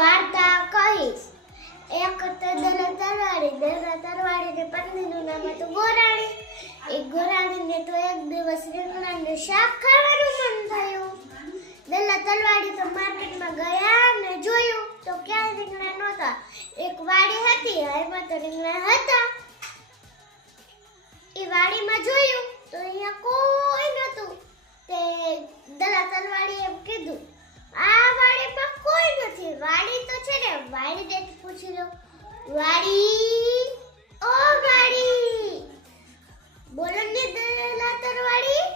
વાર્તા કહીશ. એક દલા તરવાડીને પત્નીનું નામ હતું ગોરાણી. એ ગોરાણીને તો એક દિવસ રીંગણાનું શાક ખાવાનું મન થયું. દલા તલવાડી તો માર્કેટમાં ગયા ને જોયું તો ક્યાંય રીંગણા નહોતા. એક વાડી હતી, એમાં તો રીંગણા હતા. એ વાડીમાં જોયું તો અહીંયા કોઈ નહોતું. તે દલા તલવાડીએ એમ કીધું, આ વાડીમાં કોઈ નથી. વાડી તો છે ને, વાડીને પૂછી લો. વાડી, ઓ વાડી, બોલો ને દલા તલવાડી.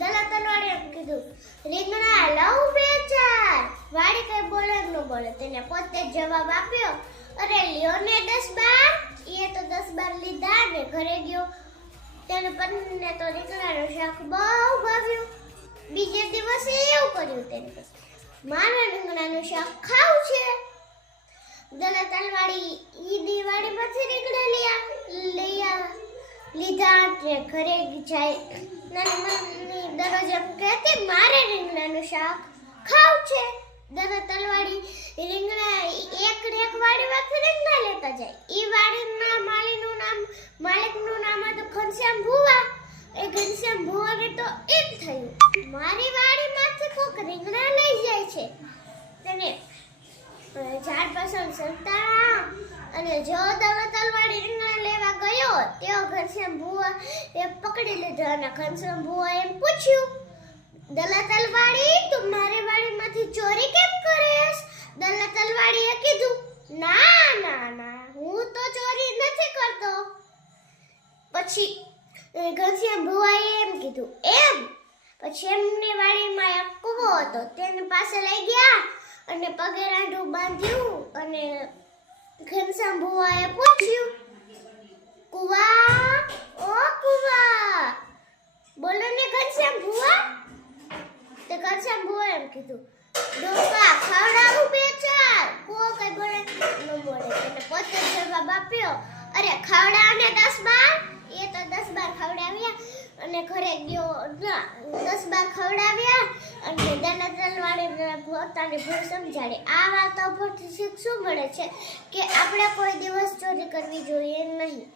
દલા તલવાડીએ એમ કીધું, રીંગણા લઉં 2-4. વાડી કઈ બોલે ન બોલે, તેને પોતે જવાબ આપ્યો, અરે લ્યો ને 10-12. એ તો 10-12 લીધા ને ઘરે ગયો. તેને પત્નીને તો રીંગણાનું શાક બહુ ભાવ્યું. બીજે દિવસે એવું કર્યું, તેને મારે રીંગણાનું શાક ખાવું છે. દલા તલવાડી ઈ દિવાળીમાંથી રીંગણા લીધા ને ઘરે જાય. નાની દરરોજ એમ કહેતી, મારે રીંગણાનું શાક ખાવું છે. દલા તલવાડી રીંગણા એક વાડીમાંથી રીંગણા લેતા જાય. ઈ વાડીના માલિકનું નામ હતું ઘનશ્યામ ભુવા. એ ઘનશ્યામ ભુવાને તો એમ થયું, મારી વાડીમાંથી કોક રીંગણા લઈ જાય છે. તેને ઝાડ પાછળ સરતા અને જો દલા તલવાડી રીંગણા લેવા ગયો, તેઓ ઘનશ્યામ ભુવા એ પકડી લીધો. અને ઘનશ્યામ ભુવા એમ પૂછ્યું, દલા તલવાડી, તું મારી વાડીમાંથી ચોરી કેમ કરેસ? દલા તલવાડીએ કીધું, ના, હું તો ચોરી નથી કરતો. પછી ઘનશ્યામ ભુવાએ એમ કીધું, એમ? પછી એમની વાડીમાં એક કૂવો હતો, તેની પાસે લઈ ગયા અને પગે રાંઢું બાંધ્યું. અને ઘનશ્યામ ભુવાએ પૂછ્યું, કૂવા, ઓ કૂવા, બોલો ને ઘનશ્યામ ભુવા. તે ઘનશ્યામ ભુવાએ એમ કીધું, ડોકા ખવડાવું 2-4. કૂવો કઈ બોલે ન બોલે, તેને પોતે જવાબ આપ્યો, અરે ખવડાવને 10-12. એ તો 10-12 ખવડાવ્યા અને ઘરે ગયો. 10-12 ખવડાવ્યા અને દલા તલવાડીને પોતાની ભૂલ સમજાડી. આ વાતો પરથી શીખ શું મળે છે કે આપણે કોઈ દિવસ ચોરી કરવી જોઈએ નહીં.